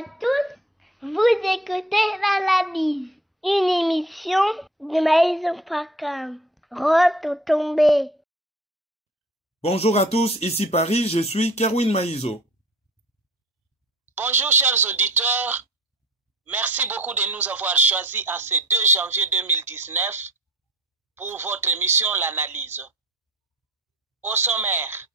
à tous, vous écoutez l'analyse, une émission de Maïso.com. Rototombe. Bonjour à tous, ici Paris, je suis Kerwin Maïso. Bonjour chers auditeurs, merci beaucoup de nous avoir choisis à ce 2 janvier 2019 pour votre émission L'Analyse. Au sommaire,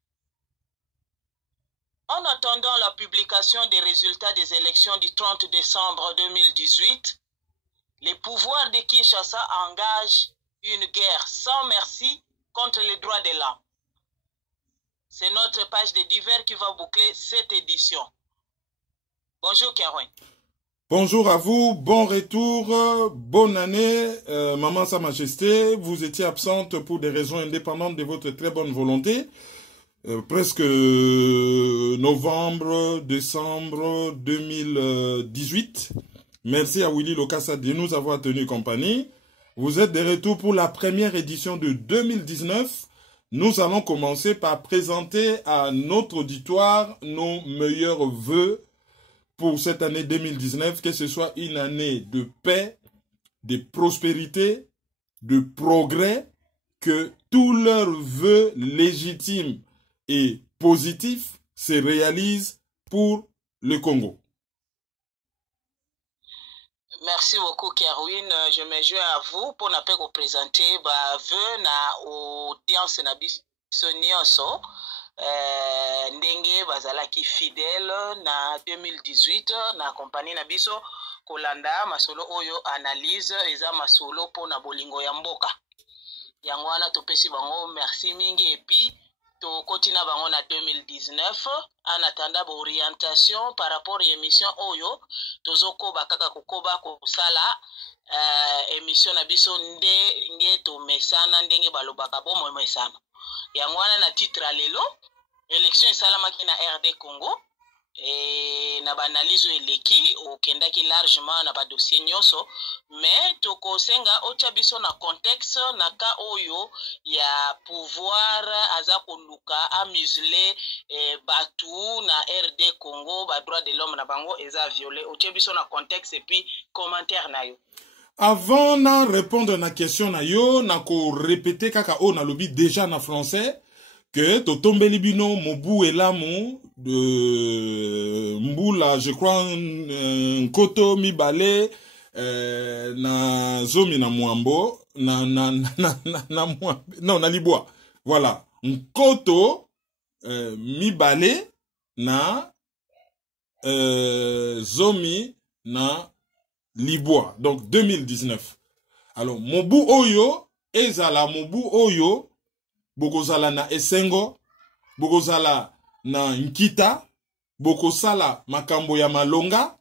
en attendant la publication des résultats des élections du 30 décembre 2018, les pouvoirs de Kinshasa engagent une guerre sans merci contre les droits de l'homme. C'est notre page de divers qui va boucler cette édition. Bonjour Kerwin. Bonjour à vous, bon retour, bonne année, Maman Sa Majesté. Vous étiez absente pour des raisons indépendantes de votre très bonne volonté. Presque novembre, décembre 2018. Merci à Willy Lokassa de nous avoir tenu compagnie. Vous êtes de retour pour la première édition de 2019. Nous allons commencer par présenter à notre auditoire nos meilleurs vœux pour cette année 2019, que ce soit une année de paix, de prospérité, de progrès, que tous leurs vœux légitimes et positifs se réalisent pour le Congo. Merci beaucoup Kerwin, je me joins à vous pour ne pas vous présenter vœux na audience na biso nyonso. Ndenge bazalaki fidèle na 2018 na compagnie na biso kolanda masolo oyo analyse eza masolo po na bolingo ya mboka yango wana topesi bango merci mingi et puis to kotina bango na 2019 en attendant orientation par rapport à émission oyo tozokoba kaka kokoba kosala émission na biso ndenge to mesana ndenge balobaka bomo mesana yango wana na titre lelo élection esalamaki na RD Congo et na banalizo eleki okendaki largement na ba dossier nyonso mais tokosenga otia biso na contexte na ka oyo ya pouvoir aza koluka amuseler batu na RD Congo ba droit de l'homme na bango eza violé otia biso na contexte et puis commentaire na yo. Avant de répondre à la question na yo, na ko répéter kaka o na lobi déjà na français que Totombeli bino mobu elamu de mbula je crois nkoto mibale na zomi na mwambo na non na libwa voilà nkoto mibale na zomi na Libois, donc 2019. Alors, mobu oyo, ezala mobu oyo, bokozala na esengo, bokozala na nkita, bokozala makambo ya malonga,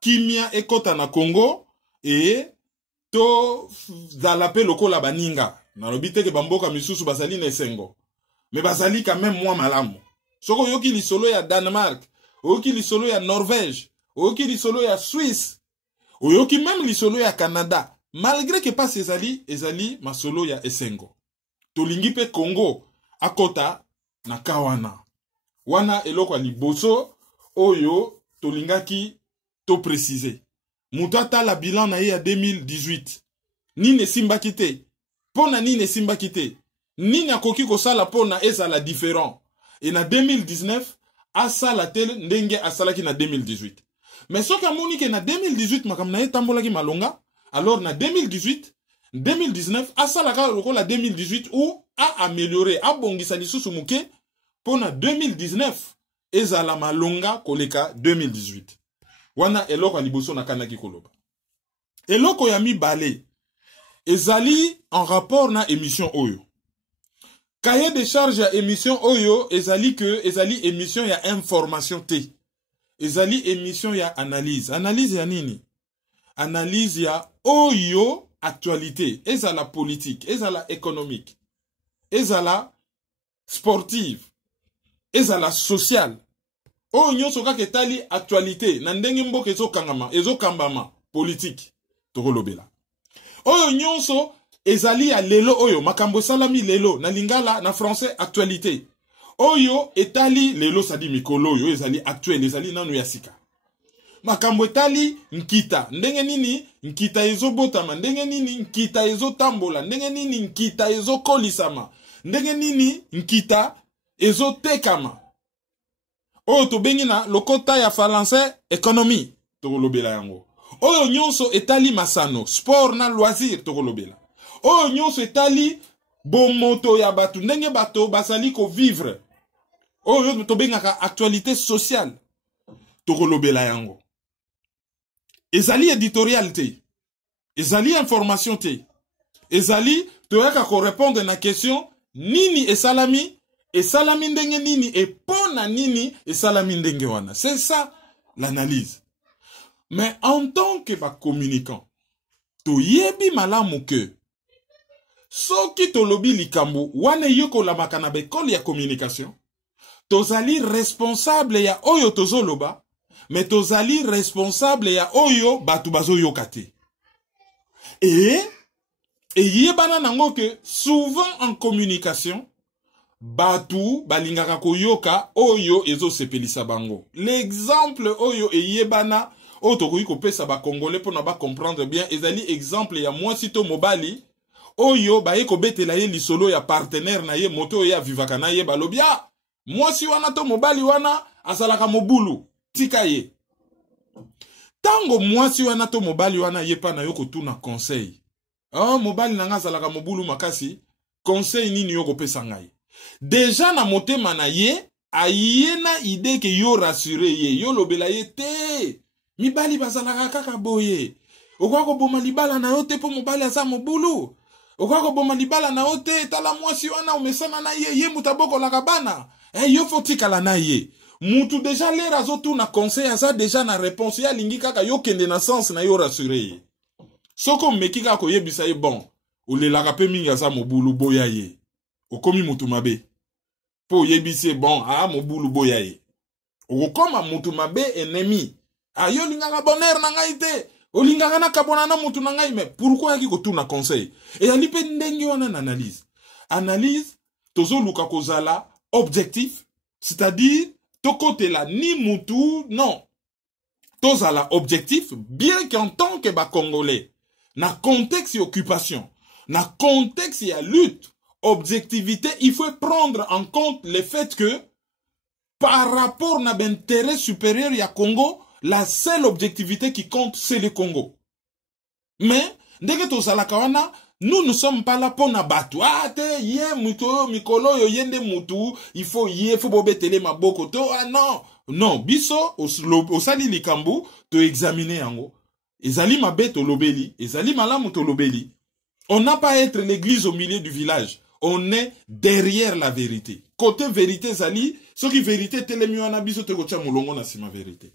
kimia ekota na Congo, et to zalape lokola baninga. Na lobite ke bamboka misusu basali na esengo. Mais basali quand même moi malamu. Soko yoki li solo ya Danemark, yoki li solo ya Norvège, yoki li solo ya Suisse, oyoki même lisolo ya Canada, malgré que pas ezali masolo ya esengo. Tolingi pe Congo, akota na kawana. Wana eloko liboso, oyo tolingaki to préciser. Mutata la bilan na ya 2018. Nine simba kite. Pona nine simba kite. Nine akoki kosala pona ezala différent. Et na 2019, asala tel ndenge asalaki na 2018. Mais ce que monique na 2018 makam na etambola ki malonga, alors na 2018, 2019 asalaka lokola 2018 ou a amélioré a bongisa lisusu muke pour na 2019 ezala malonga koleka 2018. Wana eloko liboso na kanaki koloba. Eloko ya mibale ezali en rapport na émission oyo. Cahier de charge ya émission oyo ezali émission ya information te. Ezali émission ya analyse. Analyse ya nini? Analyse ya oyo actualité. Ezala politique, ezala économique, ezala sportive, ezala social. Oyo nyonso kaka etali actualité. Na ndenge mboka ezokambama politique. Tokolobela. Oyo nyonso ezali ya lelo oyo makambo salami lelo na lingala na français actualité. Oyo etali lelo sadi mikolo oyo ezali actuel ezali nanu ya sika. makambo etali nkita ndenge nini nkita ezobotama ndenge nini nkita ezotambola ndenge nini nkita ezokolisama ndenge nini nkita ezotekama oyo tobengi na lokota ya français économie tokolobela yango oyo nyonso etali masano sport na loisir tokolobela oyo nyonso etali bomoto ya bato ndenge bato basali ko vivre oyo tobengaka actualité sociale tokolobela yango ezali éditorial te ezali information te ezali toyaka ko répondre na question nini esalami ndenge nini epona nini esalami ndenge wana. C'est ça l'analyse. Mais en tant que communicant toyebi malamu ke soki tolobi likambo wana yokolamaka na bekole ya communication tozali responsable ya oyo tozoloba mais tozali responsable ya oyo batu bazoyoka te. Et yebana nango ke souvent en communication batu balingaka koyoka oyo ezo sepelisa bango. L'exemple oyo yebana oyo tokoki kopesa ba congolais pona ba comprendre bien ezali exemple ya mwasi to mobali oyo baye kobetela ye lisolo ya partenaire na ye moto ya vivaka na ye balobia mwasi wana to mobali wana asalaka mobulu tika ye. Tango mwasi wana to mobali wana ye pa na yo kotuna conseil. Mobali nanga asalaka mobulu makasi conseil nini yo kopesa ngai. Déjà na motema na ye ayena idée ke yo rassurer ye yo lobela ye te mibali bazalaka kaka boye okwako boma libala na yo te po mobali asa mobulu okwako boma libala na yo te tala mwasi wana umesana na ye mutaboko laka bana yo fotikala na ye mutu déjà lera zotu na conseil asa déjà na réponse ya lingi kaka yo kende na sens na yo rassurer ye soko meki kaka koyebisa ye bon olelaka pe mingi asa mobulu boya ye okomi mutu mabe po yebise bon mobulu boya ye okoma mutu mabe ennemi yo lingaka bonheur na ngai te olingaka na kabona na mutu na ngai mais pourquoi yaki kotuna conseil et ali pe ndenge wana na analyse tozoluka kozala objectif c'est-à-dire tokotela ni mutu non tozala objectif bien qu'en tant que ba congolais na contexte et occupation na contexte et lutte objectivité, il faut prendre en compte le fait que par rapport à l'intérêt supérieur à Congo, la seule objectivité qui compte, c'est le Congo. Mais, dès que tu salakawana, nous ne sommes pas là pour nabatu. Te ye muto mikolo yo yende mutu, il faut bobetele maboko to. Non, non, biso osali likambu to examiner yango. Ezali mabe to lobeli, ezali malamu to lobeli. On n'a pas à être l'église au milieu du village. On est derrière la vérité. Côté vérité, Zali, ce qui vérité, telemiwana biso te kocha mulongo na sima vérité.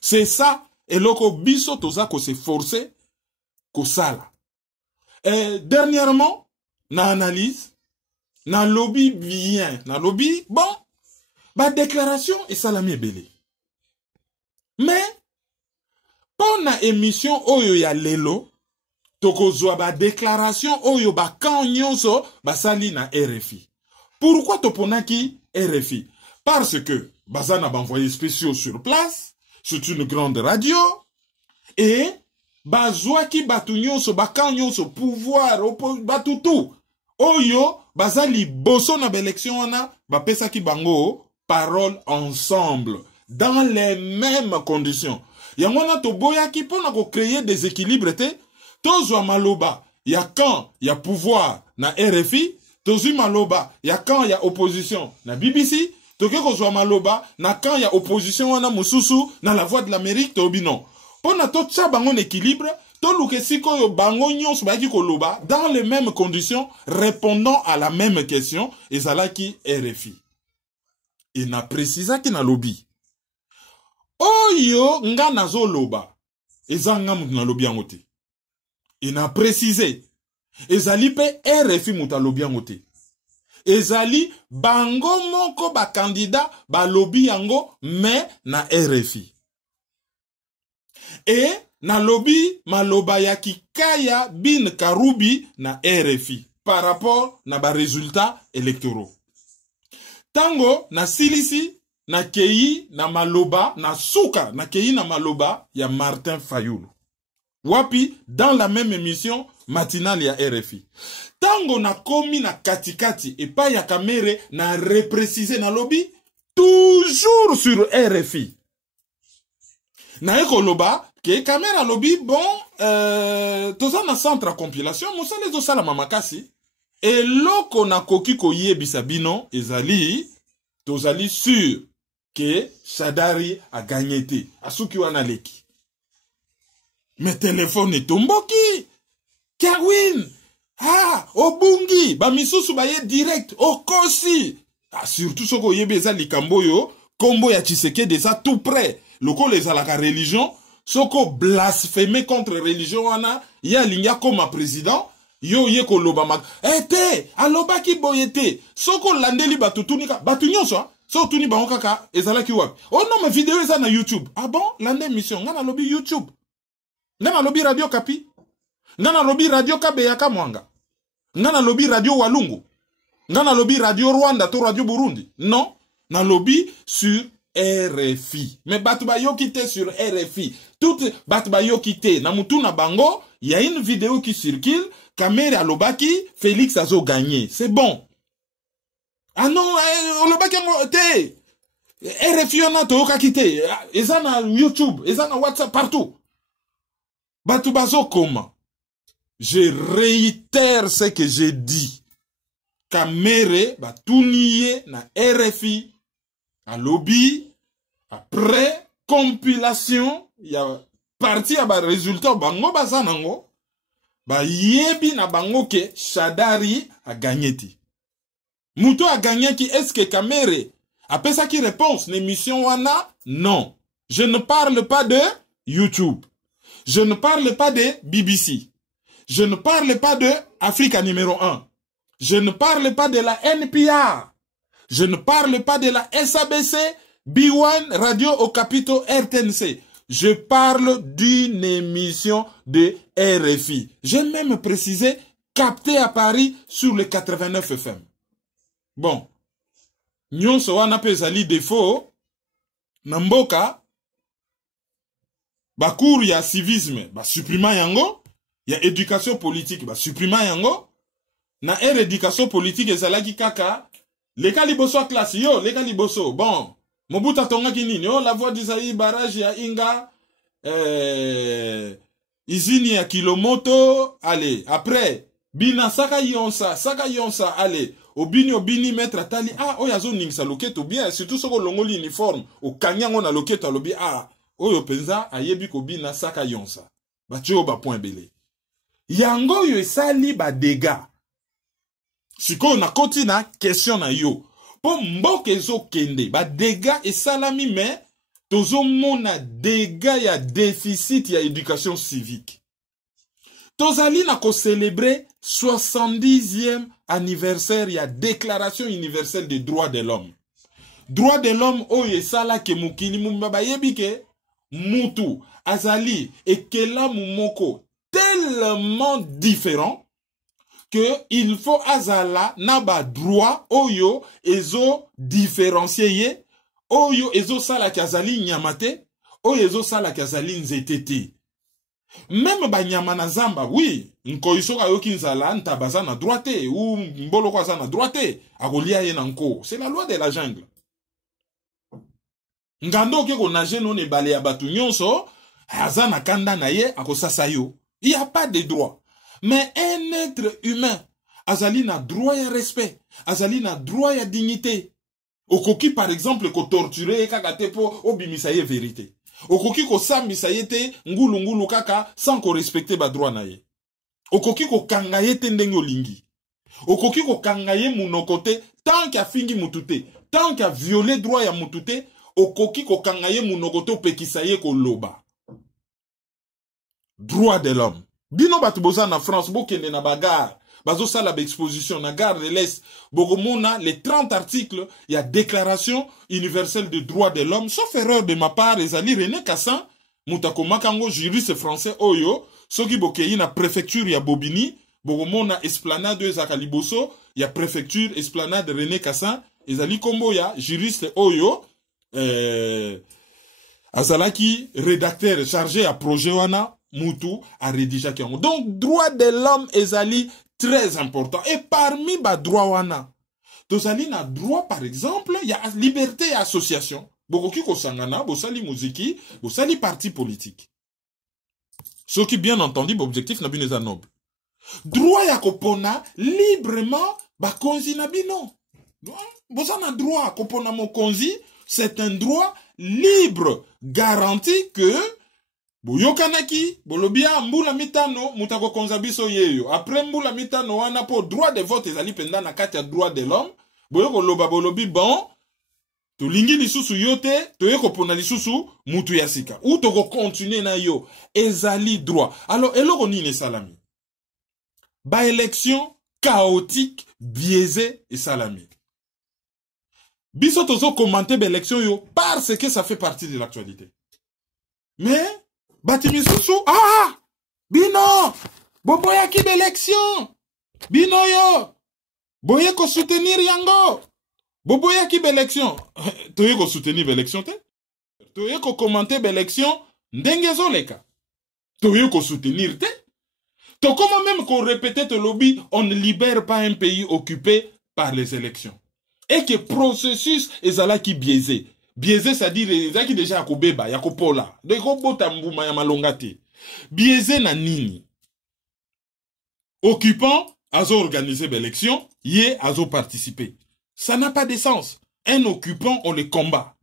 C'est ça, et loko biso toza ko se forcer, ko sala. Et dernièrement, na analyse, na lobby bien, na lobby, bon, ba déclaration et salami belé. Mais, pour na émission oyo ya lelo, tokozwa ba déclaration oyo ba kanyonso basali na RFI. Pourquoi toponaki RFI? Parce que bazana ba envoyé spéciaux sur place, c'est une grande radio et bazwaki batu nyonso ba kanyonso pouvoir batutu oyo bazali boso na élection wana ba pesaki bango parole ensemble dans les mêmes conditions. Yangona toboyaki pona ko créer des équilibres te. Tozwa maloba, ya quand ya pouvoir na RFI, tozwi maloba, ya quand ya opposition na BBC, toke kozwa maloba, na quand ya opposition wana mususu na la voix de l'Amérique, tobi non. Pona totsa bangon équilibre, to luke siko yo bangon nyons ba ki koloba, dans les mêmes conditions, répondant à la même question, ezalaki RFI. Et na précisa ki na lobby. Oyo nga nazo loba, ezanga mutu na lobby angote. Il a précisé. Ezali pe RFI mutalobi yangote. Ezali bango moko ba candidat ba lobby yango mais na RFI. Et na lobby maloba ya Kikaya bin Karubi na RFI par rapport na ba résultats électoraux. Tango na silisi na kei na maloba na suka na kei na maloba ya Martin Fayulu. Wapi dans la même émission matinale ya RFI. Tango na komi na katikati et pas ya kamere na repréciser na lobby toujours sur RFI. Na ekoloba ke kamera lobby bon toza na centre à compilation mosale zo sala mamakasi et loko na koki ko yebisa bino ezali tozali sûr que Shadari a gagné te asuki wana leki. Mais téléphone est tomboki. Kerwin. Ah, Obungi. Ba misusu ba ye direct. Okosi. Ah, surtout soko yebeza likambo yo. Kombo ya Tshisekedi desa tout près. Loko les alaka religion. Soko blasphémer contre religion wana. Ya linya comme président. Yo ye ko loba mak. Ete. Aloba ki boyete. Soko landeli batutunika. Batunyo so. So tuni ba kaka. Ezala ki wap. Oh non, mais vidéo eza na YouTube. Ah bon? Lande mission. Ngana lobby YouTube. Ngana lobby radio Kapi. Ngana lobby radio Kabeyaka Mwanga. Ngana lobby radio Walungu. Ngana lobby radio Rwanda to radio Burundi. Non, na lobby sur RFI. Mais batuba yo kite sur RFI. Tout batuba yo kite na mutu na bango, il y a une vidéo qui circule, Kamere alobaki, Félix azo gagné. C'est bon. Ah non, alobaki te. RFI on a to kite. Eza na YouTube, eza na WhatsApp partout. Batubazo comment? Je réitère ce que j'ai dit. Kamere batuniye na RFI à lobby après compilation ya parti ya ba résultat bango bazanango ba yebi na bango ke Shadari a gagné ti. Muto a gagné qui est-ce que Kamere après ça qui réponse l'émission wana? Non. Je ne parle pas de YouTube. Je ne parle pas de BBC. Je ne parle pas de Africa numéro 1. Je ne parle pas de la NPR. Je ne parle pas de la SABC, B1, Radio Okapito, RTNC. Je parle d'une émission de RFI. J'ai même précisé, capté à Paris sur le 89 FM. Bon. Nyonso wana pezali défaut. Namboka. Ba cours ya civisme, ba supprima yango, ya éducation politique, ba supprima yango, na éducation politique ezalaki kaka, leka liboso classe yo, leka liboso, bon, Mobuta tonga kinini, oh, la voix d'Isaïe, barrage ya Inga, izini ya Kilomoto, allez, après, bina saka yonsa, allez, obini maître tali, ah, oh, yazo ningsa loketo bien, surtout soko longoli uniforme, o kanyango na loketo alobi, ah, oyo penza ayebi kobina saka yonsa batio ba point belé yango yo esali ba dégâts siko na koti na question na yo po mboka ezo kende ba dégâts esalami mais tozo mona dégâts ya déficit ya éducation civique tozali na ko célébrer 70e anniversaire ya déclaration universelle des droits de l'homme oyo esala ke mukili mumba yebi ke Mutu, Azali et Kelamu Moko tellement différents que il faut Azala naba droit oyo ezo différencier oyo ezo sala kazali nyamate oyo ezo sala kazali nzetete. Même ba nyamana zamba oui nkoiso ka yoki nzala ntabaza na droite ou mbolo kwa na droite akolia ye nanko. C'est la loi de la jungle. Ngando ke ko nage non ebale ya batu nyonso azana kanda na ye akosasa yo. Il n'y a pas de droit. Mais un être humain azali na droit ya respect, azali na droit ya dignité. Okoki par exemple ko torturer kaka te po obimisa ye vérité. Okoki ko sambisa ye te ngulu kaka sans ko respecter ba droit na ye. Okoki ko kanga ye te ndenge olingi. Okoki ko kanga ye munokote tant qu'a fingi mutute, tant qu'a violé droit ya mutute. Okoki ko kangaye munokoto pekisaye ko loba. Droit de l'homme. Bino batuboza na France, bokende na bagar. Bazo sala ba exposition na gare de l'Est. Bogomona les 30 articles, il y a déclaration universelle des droits de l'homme. Sauf erreur de ma part, ezali René Kassan, mutako makango juriste français oyo, soki bokei na préfecture ya Bobini, bogomona esplanade de Zakaliboso, il y a préfecture esplanade René Kassan, ezali kombo ya juriste oyo. azalaki rédacteur chargé à projet wana mutu a rédigé yango. Donc droit de l'homme ezali très important. Et parmi ba droit wana tozali na droit par exemple il y a liberté et association. Bokoki ko sangana bosali muziki bosali parti politique. Ce qui bien entendu l'objectif na bino eza noble. Droit ya kopona librement ba konzi na bino. Bosana droit kopona mo konzi, c'est un droit libre garanti que boyokanaki bolobia mbula mitano mutako konza biso yeyo. Après mbula mitano wana po droit de vote ezali penda na kati ya droit de l'homme. Boyoko loba bolobi bon tolingi lisusu yote toyeko pona lisusu mutu ya sika. Ou toko continuer na yo ezali droit. Alors eloko nini salami? Ba élection chaotique, biaisée et salami. Biso tozo commenter l'élection yo parce que ça fait partie de l'actualité. Mais batimisusu bino boboya ki l'élection bino yo boye ko soutenir yango boboya ki l'élection toye ko soutenir l'élection te toye ko commenter l'élection ndenge zoleka toye ko soutenir te to comment même qu'on répétait te lobby on ne libère pas un pays occupé par les élections. Et que processus ezala ki biaisé. Biaisé, c'est-à-dire, ezala ki déjà yakobeba, yakopola. De kobota mbuma ya malongate. Biaisé na nini. Occupant, azo organiser l'élection, yé azo participer. Ça n'a pas de sens. Un occupant, on le combat.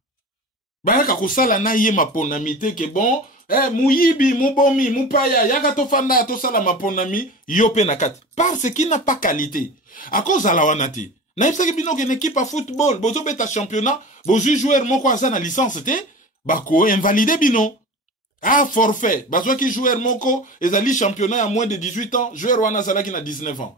Bayaka kosala na yé maponamité que bon, muyibi, mubomi, mupaya, yaka tofanda, tosala maponami, yope nakati. Parce qu'il n'a pas qualité. À cause de la wanati. Naïpsaki bino une équipe à football, bozo beta championnat, bozo joueur moko aza na licence te, bako invalidé bino. Forfait, bazo ki joueur moko, ezali championnat à moins de 18 ans, joueur wana zala ki na 19 ans.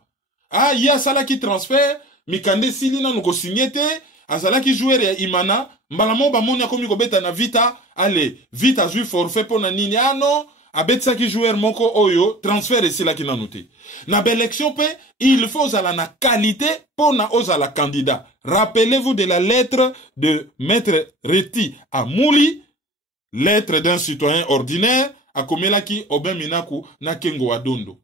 Ya sala ki transfert, mikande sili na nuko signete, azala ki joueur ya imana, mbalamo ba moni akomi ko beta na vita, allez, vita zui forfait pona nini, non, abetsa ki joueur moko oyo, transfert et sila ki na noté. Na l'élection pe, il faut la qualité pour na la candidat. Rappelez-vous de la lettre de Maître Reti à Mouli, lettre d'un citoyen ordinaire, à Komelaki Oben Minaku na Kengo Adondo.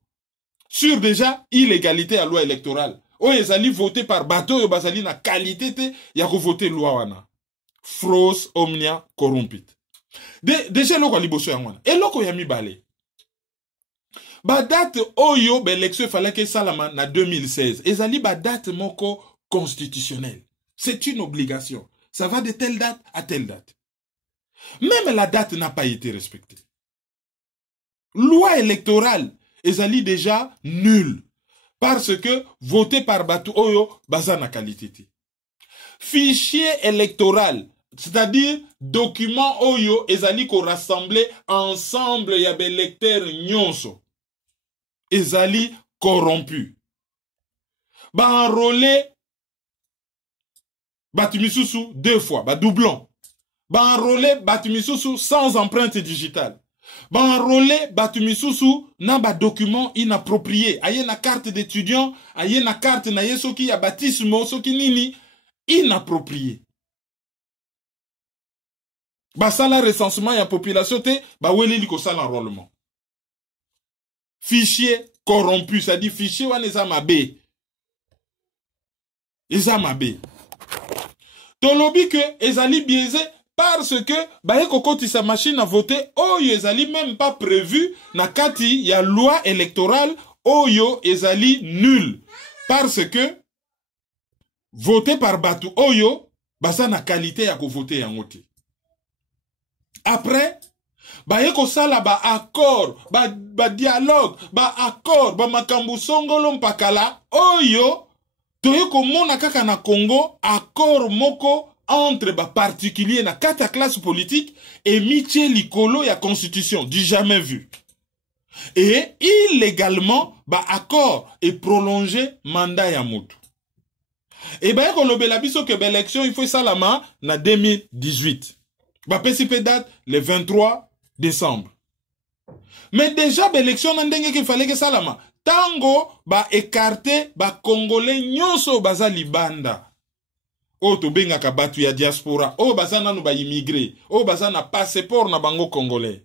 Sur déjà illégalité à loi électorale. O ezali voté par bateau yo bazali na qualité te ya ko voter loi wana. Fros omnia corrompit. Déjà loko liboso ya wana. Et loko ya mibale. Ba date oyo l'élection fallait que salama na 2016. Ezali ba date moko constitutionnelle. C'est une obligation. Ça va de telle date à telle date. Même la date n'a pas été respectée. Loi électorale ezali déjà nulle. Parce que voté par batu oyo bazana qualité. Fichier électoral, c'est-à-dire document oyo ezali ko rassembler ensemble ya belecteur nyonso. Ezali corrompu. Ba enrôlé Batumisusu 2 fois, ba doublon. Ba enrôlé Batumisusu sans empreinte digitale. Ba enrôlé Batumisusu na ba document inapproprié. Aye na carte d'étudiant, aye na carte na yesoki ya baptisme, soki nini inapproprié. Ba sala recensement ya population te, ba weli liko sala enrôlement. Fichier corrompu, ça dit fichier wana eza mabe. Eza mabe. Tolobi que ezali biaisé parce que baye kokoti sa machine à voter oyo ezali même pas prévu na kati ya loi électorale oyo ezali nul parce que voté par batu oyo basa na qualité ya ko voter yango te. Après baye ko sala ba accord, ba dialogue, ba accord, ba makambu songolo mpakala oyo toye ko mona kaka na Congo accord moko entre ba particulier na kata classe politique et mitie likolo ya constitution du jamais vu. Et illégalement ba accord est prolongé mandat ya mutu. Et baye ko lobela biso ke l'élection il faut salama na 2018. Ba pesipe date le 23 décembre. Mais déjà l'élection n'andenge qu'il fallait que salama. Tango ba écarté ba congolais nyonso baza libanda. oyo tobengaka batu ya diaspora, oyo baza nanu ba immigré, oyo baza na passeport na bango congolais.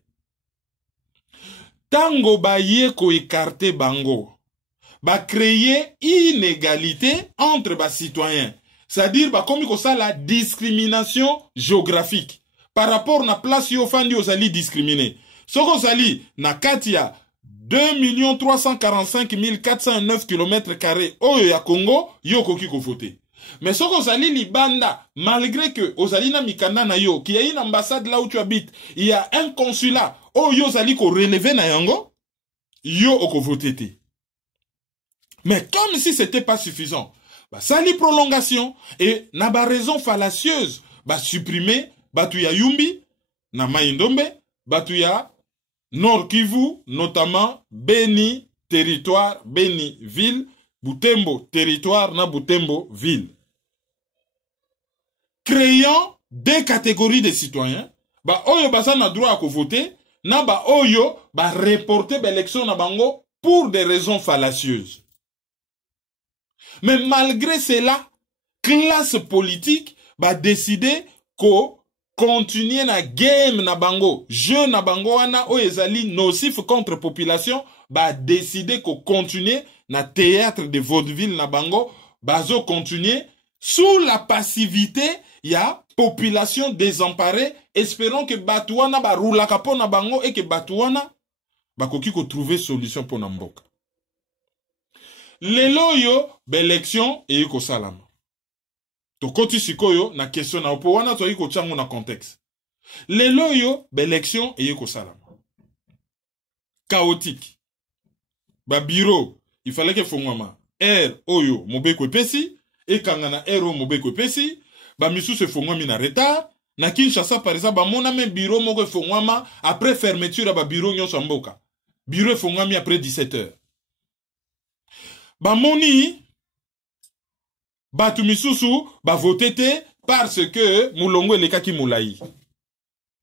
Tango baye ko écarter bango, ba créer inégalité entre ba citoyens. C'est-à-dire ba komi ko ça la discrimination géographique par rapport na place yo fandi ozali discriminé. Soko ozali na katia 2 345 409 km² oyo ya Congo, yo koki ko voter. Mais soko ozali libanda, malgré que ozali na mikanda na yo, qu'il y a une ambassade là où tu habites, il y a un consulat, oh yo ozali ko relever na yango, yo oko voter te. Mais comme si c'était pas suffisant, bah sali prolongation et na ba raison fallacieuse, bah supprimer batuya Yumbi, na Mai-Ndombe, batuya Nord Kivu, notamment Beni territoire, Beni ville, Butembo territoire na Butembo ville. Créant deux catégories de citoyens, bah oyo basa na droit à voter, na ba oyo ba reporter l'élection na bango pour des raisons fallacieuses. Mais malgré cela, classe politique va décider qu'on continue na game na bango, jeu na bango wana o ezali nocif contre population, va décider qu'on continue na théâtre de vaudeville na bango, bazo continue sous la passivité ya population désemparée, espérant que batouana ba roulaka po na bango et que batouana ba koki ko trouver solution pour na mboka. Lelo yo l'élection et ko salama. To koti sikoyo na question na opo wana to yiko chango na contexte. Lelo yo l'élection et ko salama. Chaotique. Ba bureau, il fallait que fongwama oyo mobeko pesi et kangana ero mobeko pesi, ba misu se fongwami na retard. Na Kinshasa par exemple ba mona men bureau moko fongwama après fermeture ba bureau nyonso mboka. Bureau fongwami après 17h. Ba moni batu misusu ba votete parce que mulongo elekaki mulai.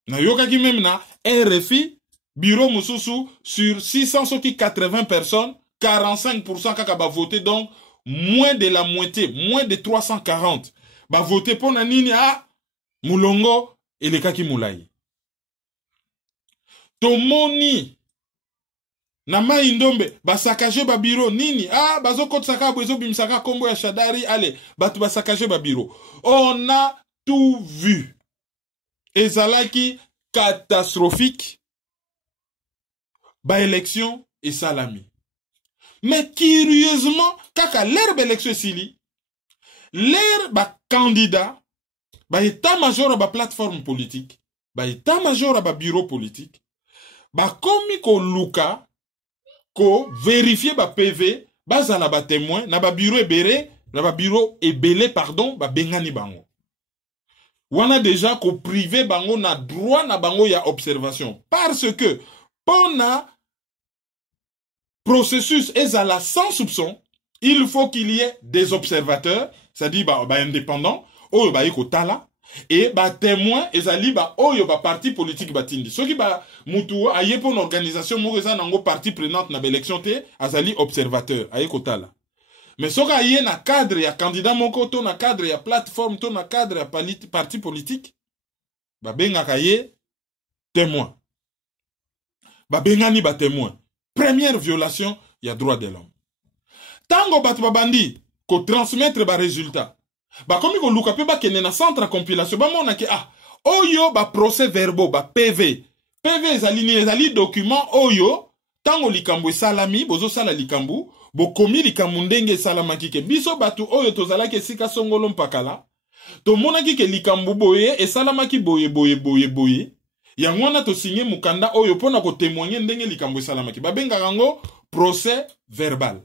Na yokaki même na RFI bureau mususu sur 680 personnes, 45% kaka ba voté, donc moins de la moitié, moins de 340 ba voté pour na nini a mulongo elekaki mulai. Tomoni na Mai-Ndombe, ba sakaje ba bureau, nini? Ah, bazo kote saka, bezo bimsaka, kombo ya Shadari, allez, batu ba sakaje ba bureau. On a tout vu. Ezalaki catastrophique. Ba élection et salami. Mais curieusement, kaka l'herbe élection sili, l'herbe ba candidat, ba état-major ba plateforme politique, ba état-major ba bureau politique, ba komi ko luka, ko vérifier ba PV, bazala ba témoin, na ba bureau ebele, na ba bureau ebele, pardon, ba bengani bango. Wana déjà ko privé bango na droit na bango ya observation. Parce que, pona processus ezala sans soupçon, il faut qu'il y ait des observateurs, c'est-à-dire ba indépendants, oyo ba yiko tala, et ba témoin ezali ba oyo ba parti politique batindi. Soki ba mutu aye pour une organisation moko eza nango partie prenante na élection te azali observateur aye kotala. Mais soki aye na cadre ya candidat moko to na cadre ya plateforme to na cadre ya parti politique ba bengaka ye témoin. Ba bengani ba témoin. Première violation ya droit de l'homme. Tango bat babandi ko transmettre ba résultat. Ba komi ko luka pe ba kene na centre à compilation ba mona ke oyo ba procès verbaux ba PV ezali document oyo tango likambo salami bozo sala likambu bo komi likambu ndenge salamaki ke biso batu oyo tozala ke sika songolo mpakala to monaki ke likambu boye esalamaki boye yango wana to signé mukanda oyo pona ko témoigner ndenge likambo salamaki ba benga rango procès verbal.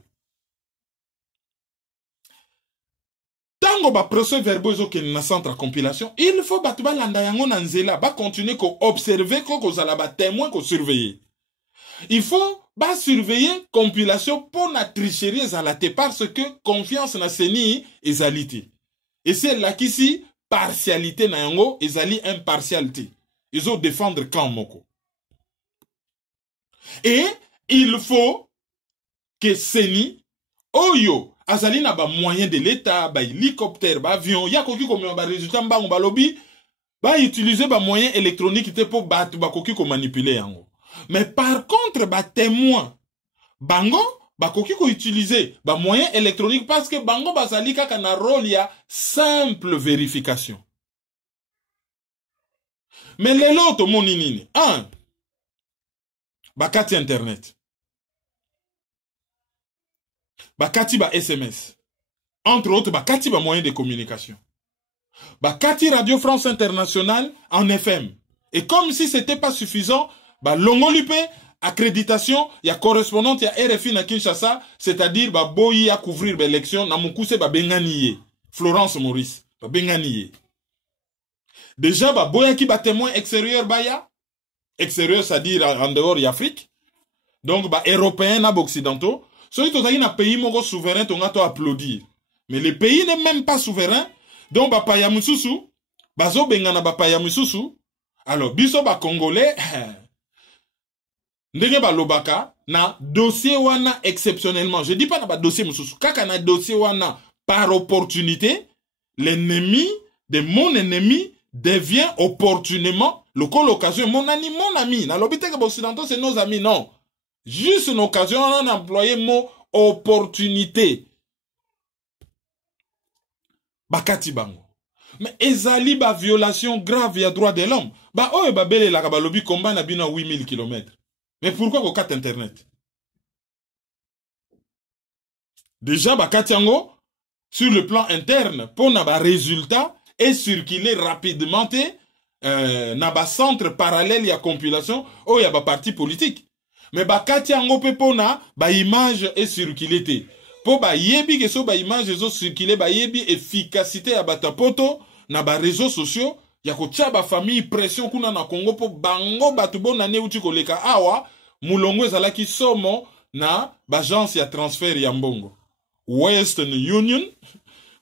Tango ba procès verbaux zo ken na centre à compilation, il faut batu ba landa yango na nzela ba continuer ko observer ko zala ba témoin ko surveiller. Il faut ba surveiller compilation pour na tricherie ezalate parce que confiance na seni ezalité. Et c'est là qu'ici partialité na yango ezali impartialité. Ils ont défendre camp moko. Et il faut que seni oyo azali na ba moyen de l'état, ba hélicoptère, ba avion, ya koki ko ba résultat mbango ba lobby, ba utiliser ba moyen électronique te po ba koki ko manipuler yango. Mais par contre ba témoin bango ba koki ko utiliser ba moyen électronique parce que bango bazali kaka na rôle ya simple vérification. Mais les lots moni nini? Un, bakati internet. Bakati ba SMS. Entre autres, bakati ba moyen de communication. Bakati Radio France Internationale en FM. Et comme si c'était pas suffisant, ba longolipe, accréditation, il y a correspondante, il y a RFI na Kinshasa, c'est-à-dire ba boyi à couvrir l'élection, na mukuse ba benganiye. Florence Maurice, ba benganiye. Déjà, ba boya ki ba témoin extérieur baya. Extérieur, c'est-à-dire en dehors de l'Afrique. Donc, ba européens na occidentaux. Ceux qui ont un pays moko souverain, on a applaudir. Mais le pays n'est même pas souverain. Donc, ba paya mususu, bazo bengana ba paya mususu. Alors, biso ba congolais, ndenge ba lobaka, na dossier wana exceptionnellement. Je dis pas na ba dossier mususu. Kaka na dossier wana, par opportunité, l'ennemi de mon ennemi devient opportunément le l'occasion. Mon ami. Na l'obité que occidentaux, c'est nos amis, non. Juste une occasion, on a employé le mot opportunité. Bakati bango. Mais ezali ba violation grave ya droit de l'homme. Ba oye ba bele la kabalobi combat na bino 8000 km. Mais pourquoi ko kat internet? Déjà bakati yango sur le plan interne pour na ba résultat et circuler rapidement na ba centre parallèle ya compilation ou ya ba parti politique. Mais bakati yango pe pona ba image et circuler te. Po ba yebi que so ba image zo circuler ba yebi efficacité ya batapoto na ba réseaux sociaux ya ko tia ba famille pression kuna na Congo po bango batu bona ne uti koleka awa mulongo ezalaki somo na ba agence ya transfert ya mbongo Western Union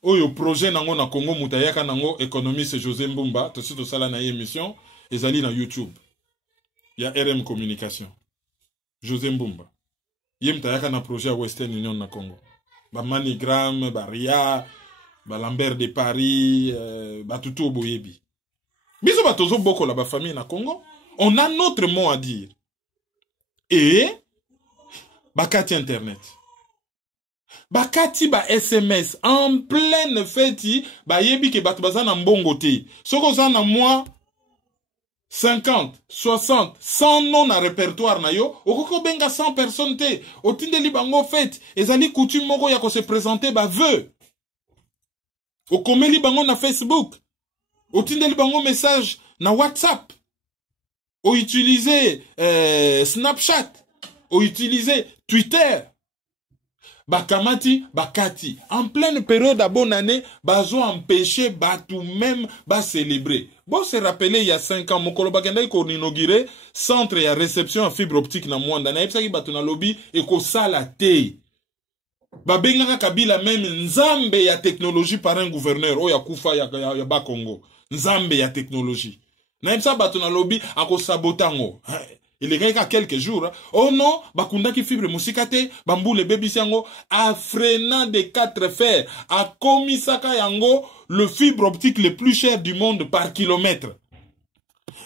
oyo projet nango na Congo mutayaka nango économiste José Mbumba to sito sala na émission ezali na YouTube ya RM Communication José Mbumba yem tayaka na projet ya Western Union na Congo ba Manigram ba Ria ba Lambert de Paris ba tutu boyebi biso ba tozo boko la ba famille na Congo on a notre mot à dire et bakati internet bakati ba SMS en pleine fête ba yebi ke batu bazana mbongo te soko zana moi 50, 60, 100 noms na répertoire na yo, okoko benga 100 personnes te, otindeli bango fête, ezali coutume moko ya ko se présenter ba vœu. Okomeli bango na Facebook, otindeli bango message na WhatsApp, o utiliser Snapchat, o utiliser Twitter. Bakamati, bakati. En pleine période à bonne année, bazo empêché batou même ba célébrer. Bon se rappeler il y a 5 ans, mokolo bakenda ko inauguré centre ya réception en fibre optique na Mwanda. Na epsaki batou na lobby et ko sala te. Ba bengaka Kabila même nzambe ya technologie par un gouverneur o ya kufa ya ba Congo. Nzambe ya technologie. Na epsa batou na lobby ako sabotango. Il est à quelques jours. Oh non, bakunda ki fibre musikate, bambou le baby siango, a freinant des 4 fers, a komisaka yango, le fibre optique le plus cher du monde par kilomètre.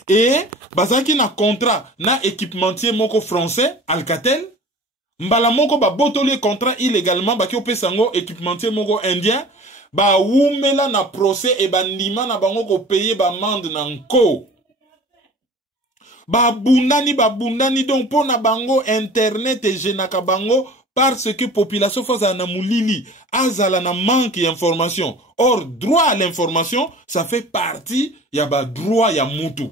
Et, bazaki na contrat, na équipementier moko français, Alcatel, mbala moko ba botolier contrat illégalement, baki ope sango, équipementier moko indien, ba wumela na procès, et ba nima na bango ko paye ba mande na nko. Babundani donc pour na bango internet et jenaka bango parce que population faza na mulili azala na manque d'information. Or droit à l'information ça fait partie ya ba droit ya mutu.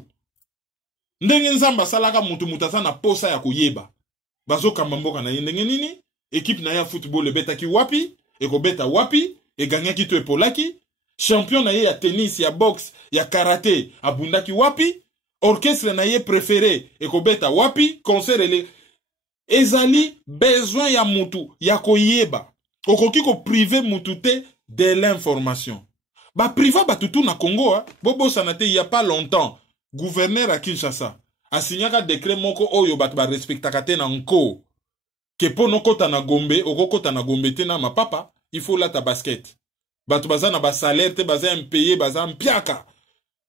Ndenge nzamba salaka mutu mutasa na posa ya kuyeba. Bazo kamamboka na ndenge nini équipe na ya football beta ki wapi e ko beta wapi e gagna ki to epolaki champion na ya tennis ya boxe ya karaté abundaki wapi. Orchestre na ye préféré et kobeta wapi concert ele ezali besoin ya mutu ya koyeba okoki ko privé mutu te de l'information ba priva batutu na Congo bobo sanate il y a pas longtemps gouverneur à Kinshasa a signé un décret moko oyo bat ba respectaka te na nko ke pono kota na Gombe okokota na Gombe te na mapapa il faut là ta basket. Bato baza na ba salaire te baza impayé, baza mpiaka.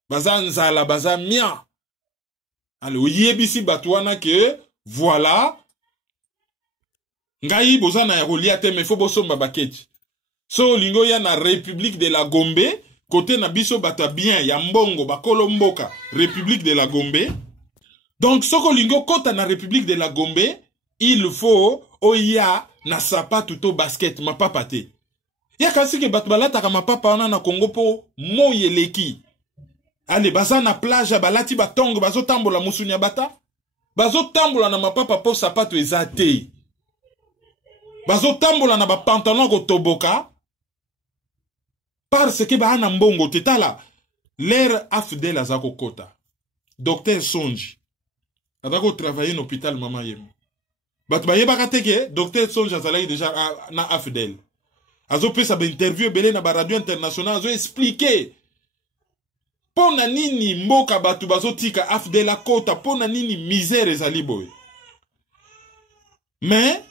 Baza nzala, baza mia. Alors, yebisi bato wana que, voilà, ngai boza na rolia te, mais faut bosomba baketi. So, lingo ya na République de la Gombe, côté na biso bata bien, ya mbongo, bakolo mboka, République de la Gombe. Donc, soko lingo kota na République de la Gombe, il faut, oya, na sapatu to basket, ma papa te. Ya kasi ke bato balata ka ma papa wana na Congo po, moye leki. Ale, baza na plage, balati batongo, bazo tambola musunya bata. Bazo tambola na ma papa po sapatu ezate. Bazo tambola na ba pantalon ko toboka. Parce que ba na mbongo tetala. L'air afdel azako kota. Docteur Sonji. Azako travailler dans l'hôpital maman yem. Bat ba yeba kateke, docteur Sonji azalaki déjà na afdel. Azo pe sa ba interview belé na ba radio internationale, azo expliquer. Pona nini mboka batu bazo tika afdel la kota, pona nini misère ezali boy. Mais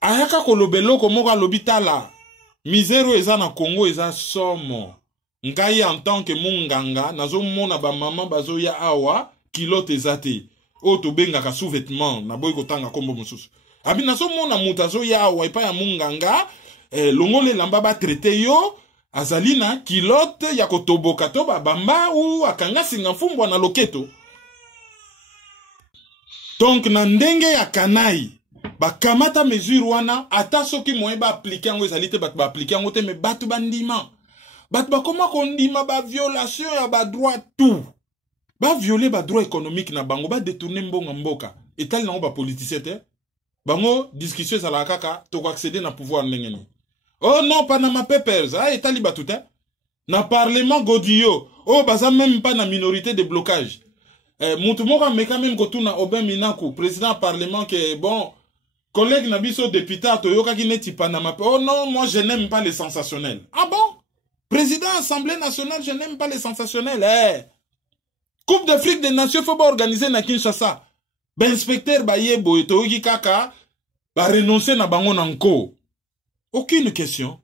ayaka kolobelo komoka lobitala. Misère eza na Congo eza somo. Ngai en tant que munganga, nazo mona ba maman bazo ya awa kilote ezate. O to benga ka sous-vêtement na boy kotanga kombo mususu. Abi nazo mona mutazo ya awa epa ya munganga, longole lamba ba traité yo azalina kilote ya kotoboka to ba bamba ou akanga singa fumbwa na loketo. Donc na ndenge ya kanai ba kamata mesure wana ata soki moye ba appliquer ngo ezalite bat ba appliquer ngo te me batu bandima. Bat ba koma kondima ba violation ya ba droit tout. Ba violer ba droit économique na bango ba détourner mbonga mboka. Etali nango ba politicien te. Bango discussion za la kaka to accéder na pouvoir ndengeni. Oh non, Panama Papers, ah etali ba tout na parlement Godillot. Oh baza même pas na minorité de blocage. Mutu moka me quand même kotuna Obin Minaku, président parlement que bon collègue Nabiso député Toyoka qui n'est Panama. Oh non, moi je n'aime pas les sensationnels. Ah bon? Président Assemblée nationale, je n'aime pas les sensationnels. Coupe d'Afrique des Nations, faut pas organiser na Kinshasa. Ben inspecteur Bayebo et Toyoki Kaka va renoncer na bango nanko. Aucune question.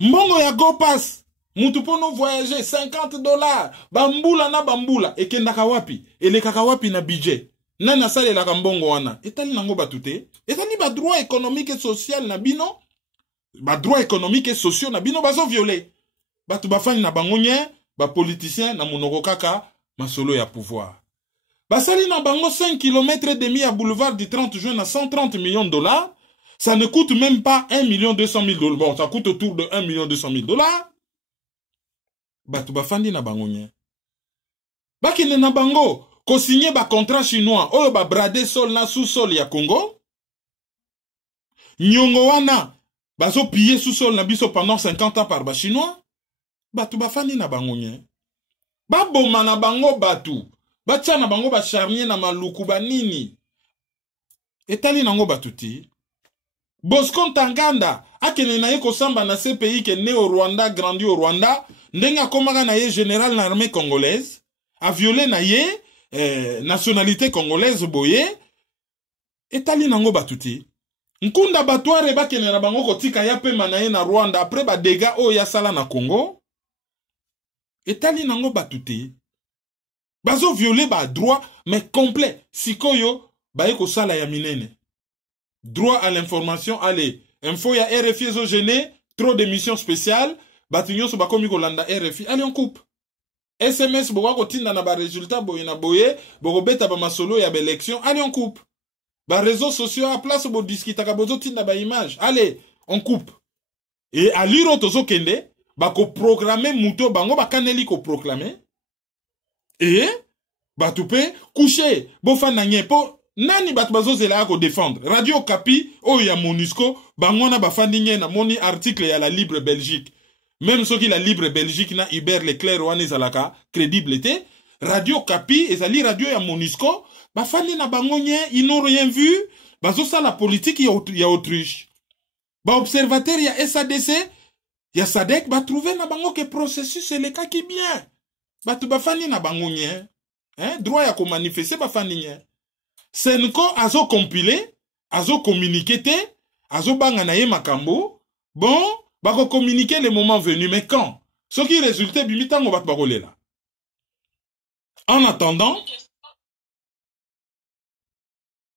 Mbongo ya go pass. Mutu pono voyager $50. Bambula na bambula. Ekendaka wapi? Elekaka wapi na budget. Nana sale la kambongo wana. Etali nango batute. Etali ba droit économique et social na bino. Ba droit économique et social na bino bazo violer. Batu bafani na bango nye. Ba politicien na monoko kaka. Masolo ya pouvoir. Basali na bango 5 km demi à boulevard du 30 juin à $130 millions. Ça ne coûte même pas 1 200 000 $. Bon, ça coûte autour de 1 200 000 $. Batu bafandi na bango nye. Bakine na bango. Ko signé ba contrat chinois. Oyo ba brade sol na sous-sol ya Congo. Nyongo wana. Bazo piller sous-sol na biso pendant 50 ans par ba chinois. Batu bafandi na bango nye. Ba boma na bango batu. Batia na bango ba charnier na maluku ba nini. Etali nango batuti. Bosco Ntaganda, akene na ye kosamba na ce pays qui est né au Rwanda, grandi au Rwanda, ndenga komaka na ye général na armée congolaise, a violé na ye nationalité congolaise boye, etali nango batuti. Nkunda batware bakene na bango kotika ya pema na ye na Rwanda après ba dégâts o ya sala na Congo, etali nango batuti. Bazo violé ba droit mais complet, sikoyo ba ye kosala ya minene. Droit à l'information, allez. Info ya RFI zo gêné, trop d'émissions spéciales, batignon so bakomi kolanda RFI, allez on coupe. SMS boka kotinda na ba résultat boye na boye, boko beta ba masolo ya ba élection, allez on coupe. Ba réseaux sociaux à place bo discuta bozo tinda ba image, allez, on coupe. Et à liro tozo kende, bako programmer muto bango bakaneli ko proclamer. Et batoupe coucher, bofa na nyepo. Nani bat bazozela ko défendre. Radio Okapi, o ya MONUSCO, bangona bafandi nye na moni article ya la Libre Belgique. Même ceux qui la Libre Belgique na Hubert Leclerc wane zalaka, crédible était. Radio Okapi, ezali radio ya MONUSCO, bafandi na bangonye, ils n'ont rien vu. Bazosa la politique ya Autriche. Ba observateur ya SADC, ya SADC, ba trouver na bango que processus est le cas qui bien. Batu bafandi na bangonye, droit ya ko manifester bafandi nye. Senko azo compilé, azo communiqué te, azo banga na ye makambo, bon, bako communiquer le moment venu, mais quand? Ce qui résultait, bimita ngo bat bakole là. En attendant,